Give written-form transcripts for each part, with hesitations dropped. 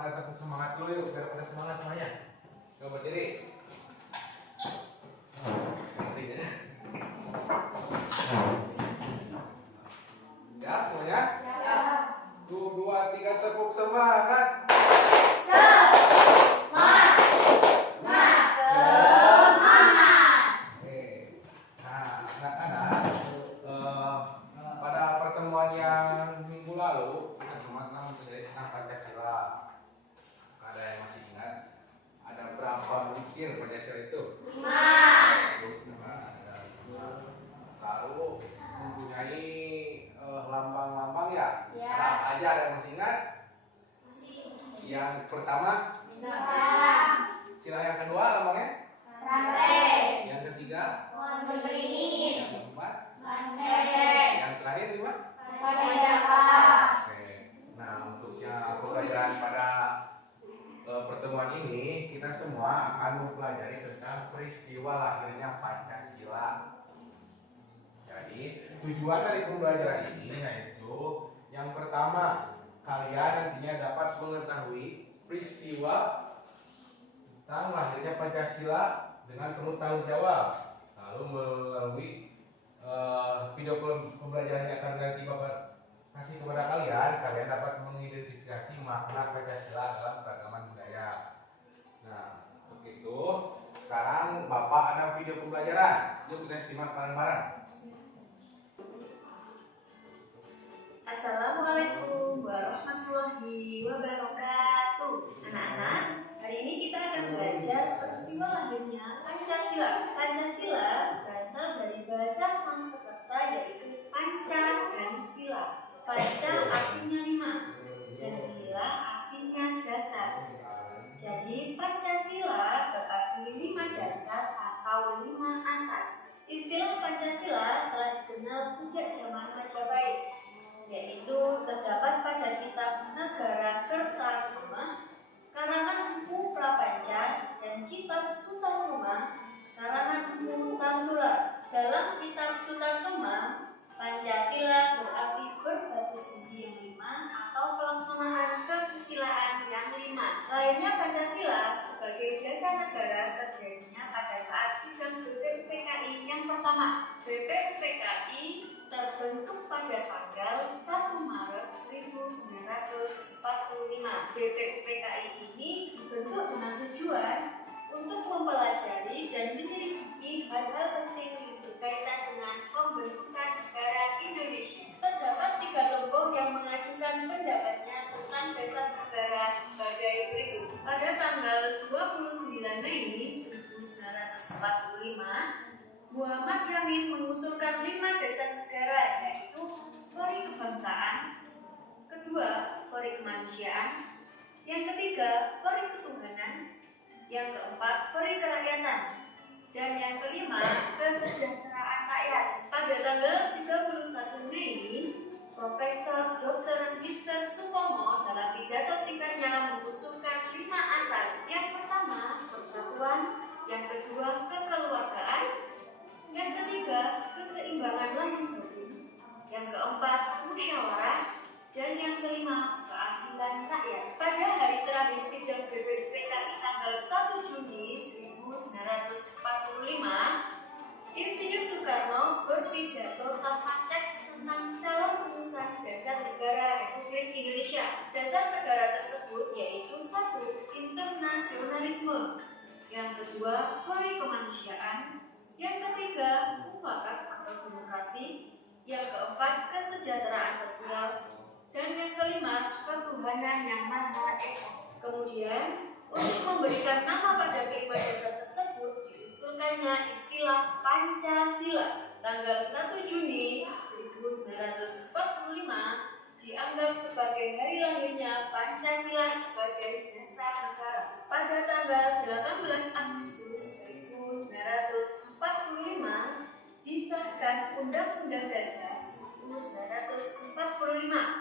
ada tepuk semangat dulu yuk, biar pada semangat semuanya. Coba berdiri. Siap semuanya? Siap. 1, 2, 3 tepuk semangat. Pada pertemuan yang minggu lalu kita semua mempelajari tentang Pancasila. Ada yang masih ingat? Ada berapa butir Pancasila itu? 5. Lalu mempunyai lambang-lambang ya? Ada apa aja? Ada yang masih ingat? Yang pertama? Sila yang kedua lambangnya? Yang ketiga? Yang keempat? Yang terakhir 5? Oke. Nah, untuknya pembelajaran pada pertemuan ini kita semua akan mempelajari tentang peristiwa lahirnya Pancasila. Jadi tujuan dari pembelajaran ini yaitu yang pertama, kalian nantinya dapat mengetahui peristiwa tentang lahirnya Pancasila dengan penuh tanggung jawab. Lalu melalui video pembelajaran yang akan nanti Bapak kasih kepada kalian dapat mengidentifikasi makna Pancasila dalam keragaman budaya. Nah, untuk itu sekarang Bapak ada video pembelajaran. Yuk kita simak bareng-bareng. Assalamualaikum warahmatullahi wabarakatuh. Anak-anak, hari ini kita akan belajar peristiwa lahirnya Pancasila. Pancasila berasal dari bahasa Sanskerta yaitu panca dan sila. Panca artinya 5 dan sila artinya dasar. Jadi Pancasila berarti 5 dasar atau 5 asas. Istilah Pancasila telah dikenal sejak zaman Majapahit, yaitu terdapat pada kitab Negara Kertaruma, karangan Empu Prapanca, dan kitab Sutasoma, karangan Empu Tandura. Dalam kitab Sutasoma, Pancasila berarti berbatu sendi yang 5 atau pelaksanaan kesusilaan yang 5. Lahirnya Pancasila sebagai dasar negara terjadinya pada saat sidang BPUPKI yang pertama. BPUPKI terbentuk pada tanggal 1 Maret 1945. BPUPKI ini dibentuk dengan tujuan untuk mempelajari dan menyelidiki hal-hal penting berkaitan dengan pembentukan negara Indonesia. Terdapat 3 tokoh yang mengajukan pendapatnya tentang dasar negara sebagai berikut. Pada tanggal 29 Mei 1945, Muhammad Yamin mengusulkan 5 dasar negara, yaitu peri kebangsaan, kedua peri kemanusiaan, yang ketiga peri ketuhanan, yang keempat peri kerakyatan, dan yang kelima kesejahteraan rakyat. Pada tanggal 31 Mei, Profesor Dr. Mr. Supomo dalam pidato singkatnya mengusulkan 5 asas. Yang pertama persatuan, yang kedua kekeluargaan, yang ketiga keseimbangan lahir batin, yang keempat musyawarah, dan yang kelima keadilan rakyat. Pada hari terakhir sidang BPUPKI tanggal 1 Juni 1945, Insinyur Soekarno berpidato tanpa teks tentang calon rumusan dasar negara Republik Indonesia. Dasar negara tersebut yaitu 1. Internasionalisme, yang kedua peri kemanusiaan, yang ketiga mufakat atau demokrasi, yang keempat kesejahteraan sosial, dan yang kelima ketuhanan yang Maha Esa. Kemudian untuk memberikan nama pada kelima dasar tersebut diusulkannya istilah Pancasila. Tanggal 1 Juni 1945 dianggap sebagai hari lahirnya Pancasila sebagai dasar negara. Pada tanggal 18 Agustus 1945 disahkan Undang-Undang Dasar 1945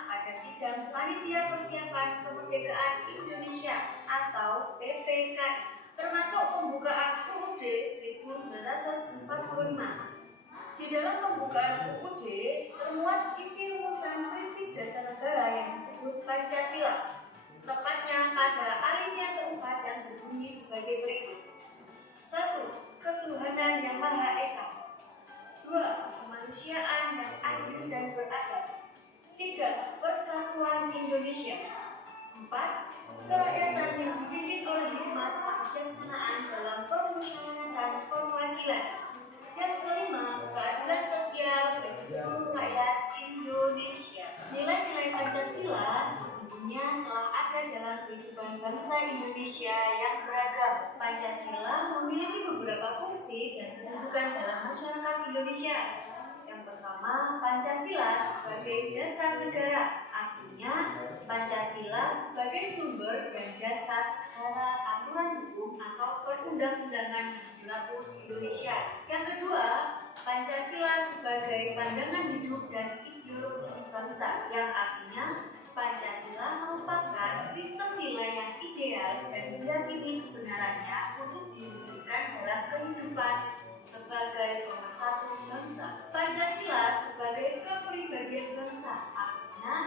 pada sidang Panitia Persiapan Kemerdekaan Indonesia atau PPKI, termasuk pembukaan UUD 1945. Di dalam pembukaan UUD termuat isi rumusan prinsip dasar negara yang disebut Pancasila. tepatnya pada alinea keempat yang berbunyi sebagai berikut. 1. Ketuhanan yang Maha Esa. 2. Kemanusiaan yang adil dan beradab. 3. Persatuan Indonesia. 4. Kerakyatan yang dipimpin oleh hikmat kebijaksanaan dalam permusyawaratan perwakilan. Yang kelima, keadilan sosial bagi seluruh rakyat Indonesia. Nilai-nilai Pancasila sesungguhnya telah ada dalam kehidupan bangsa Indonesia yang beragam. Pancasila memiliki beberapa fungsi dan kedudukan dalam masyarakat Indonesia. Yang pertama, Pancasila sebagai dasar negara. Artinya, Pancasila sebagai sumber dan dasar segala aturan hukum atau perundang-undangan yang berlaku di Indonesia. Yang kedua, Pancasila sebagai pandangan hidup dan ideologi bangsa, yang artinya Pancasila merupakan sistem nilai yang ideal dan diyakini kebenarannya untuk diwujudkan dalam kehidupan sebagai pemersatu bangsa. Pancasila sebagai kepribadian bangsa, artinya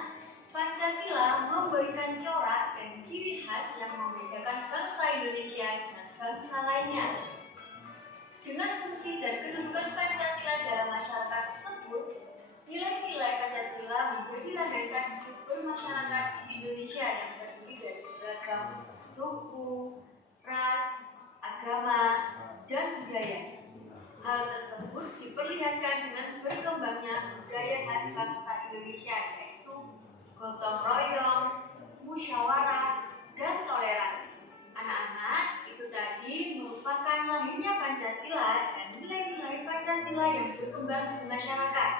Pancasila memberikan corak dan ciri khas yang membedakan bangsa Indonesia dengan bangsa lainnya. Dengan fungsi dan kedudukan Pancasila dalam masyarakat tersebut, nilai-nilai Pancasila menjadi landasan hidup bermasyarakat di Indonesia yang terdiri dari beragam suku, ras, agama, dan budaya. Hal tersebut diperlihatkan dengan berkembangnya budaya khas bangsa Indonesia, yaitu gotong royong, musyawarah, dan toleransi. Anak-anak, itu tadi merupakan lahirnya Pancasila dan nilai-nilai Pancasila yang berkembang di masyarakat.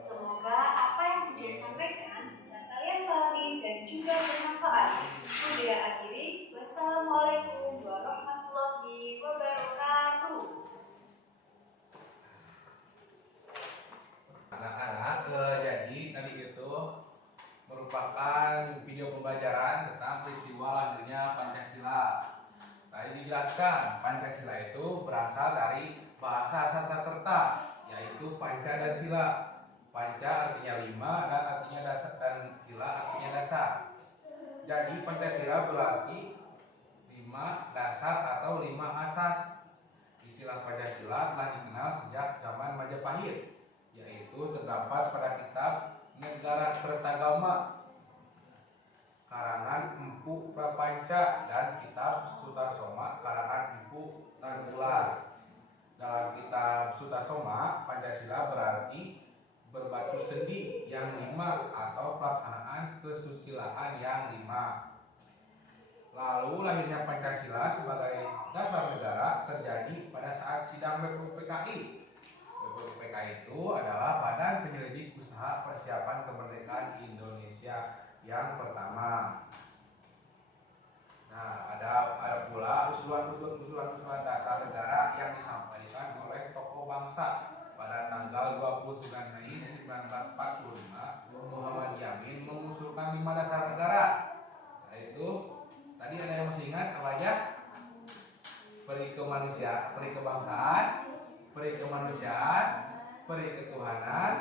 Semoga apa yang Budia sampaikan bisa kalian pahami dan juga bermanfaat. Budia akhiri. Wassalamualaikum warahmatullahi wabarakatuh. Anak-anak, jadi tadi itu merupakan video pembelajaran tentang peristiwa lahirnya Pancasila. Tadi dijelaskan Pancasila itu berasal dari bahasa Sanskerta, yaitu panca dan sila. Panca artinya 5 dan artinya dasar, dan sila artinya dasar. Jadi Pancasila berarti 5 dasar atau 5 asas. Istilah Pancasila telah dikenal sejak zaman Majapahit, yaitu terdapat pada kitab Negara Kertagama karangan Empu Prapanca dan kitab Sutasoma karangan Empu Tanggular. Dalam kitab Sutasoma, Pancasila berarti berbatu sendi yang 5 atau pelaksanaan kesusilaan yang 5. Lalu lahirnya Pancasila sebagai dasar negara terjadi pada saat sidang BPUPKI. BPUPKI itu adalah Badan Penyelidik Usaha Persiapan Kemerdekaan Indonesia yang pertama. Nah, ada pula usulan dasar negara yang disampaikan oleh tokoh bangsa pada tanggal 29 Mei 1945. Muhammad Yamin mengusulkan 5 dasar negara, yaitu tadi ada yang masih ingat apa aja? Peri kemanusiaan, peri kebangsaan, peri kemanusiaan, peri ketuhanan,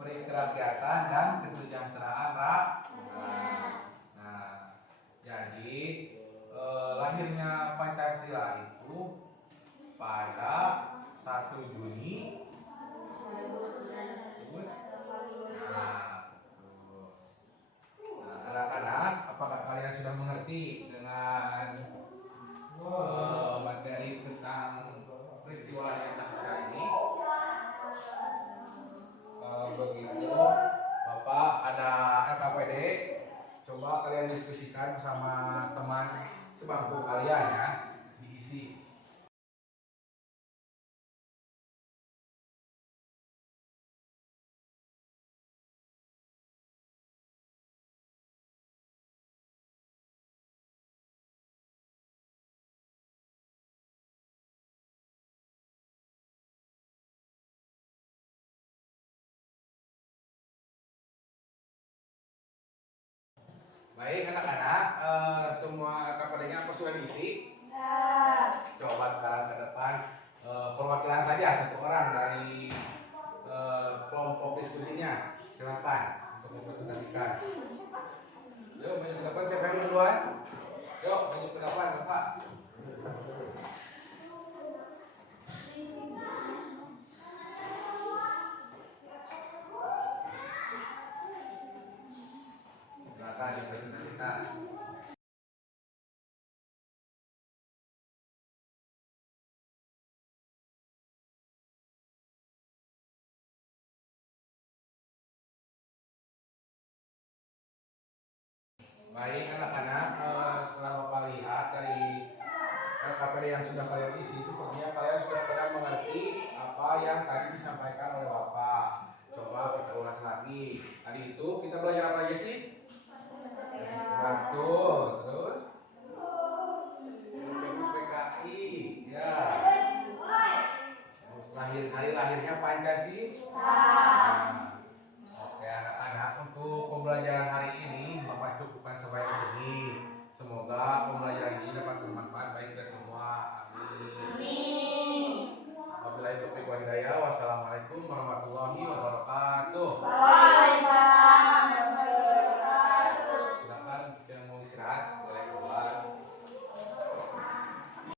peri kerakyatan, dan kesejahteraan rakyat. Nah, jadi lahirnya Pancasila itu pada 1 Juni. Nah, anak-anak, apakah kalian sudah mengerti dengan materi tentang peristiwa yang Pancasila ini? Begitu, Bapak ada LKPD, coba kalian diskusikan bersama teman sebangku kalian ya, diisi. Baik anak-anak, semua LKPD-nya apa sudah diisi? Ya. Coba sekarang ke depan perwakilan saja satu orang dari kelompok diskusinya. Silakan untuk mempresentasikan. Yuk, maju ke depan, siapa yang duluan? silakan dipresentasikan. Baik anak-anak, setelah Bapak lihat dari KPD yang sudah kalian isi, sepertinya kalian sudah pernah mengerti apa yang tadi disampaikan oleh Bapak. Coba kita ulas lagi. Tadi itu kita belajar apa aja sih? Betul. Terus PKI, ya. Hari lahirnya Pancasila. Nah, oke anak-anak, untuk pembelajaran hari ini Bapak cukupkan sampai di sini. Semoga pembelajaran ini dapat bermanfaat bagi kita semua. Amin. Wabillahi taufiq wal hidayah. Wassalamualaikum warahmatullahi wabarakatuh. Waalaikumsalam warahmatullahi wabarakatuh. Silakan jika mau istirahat.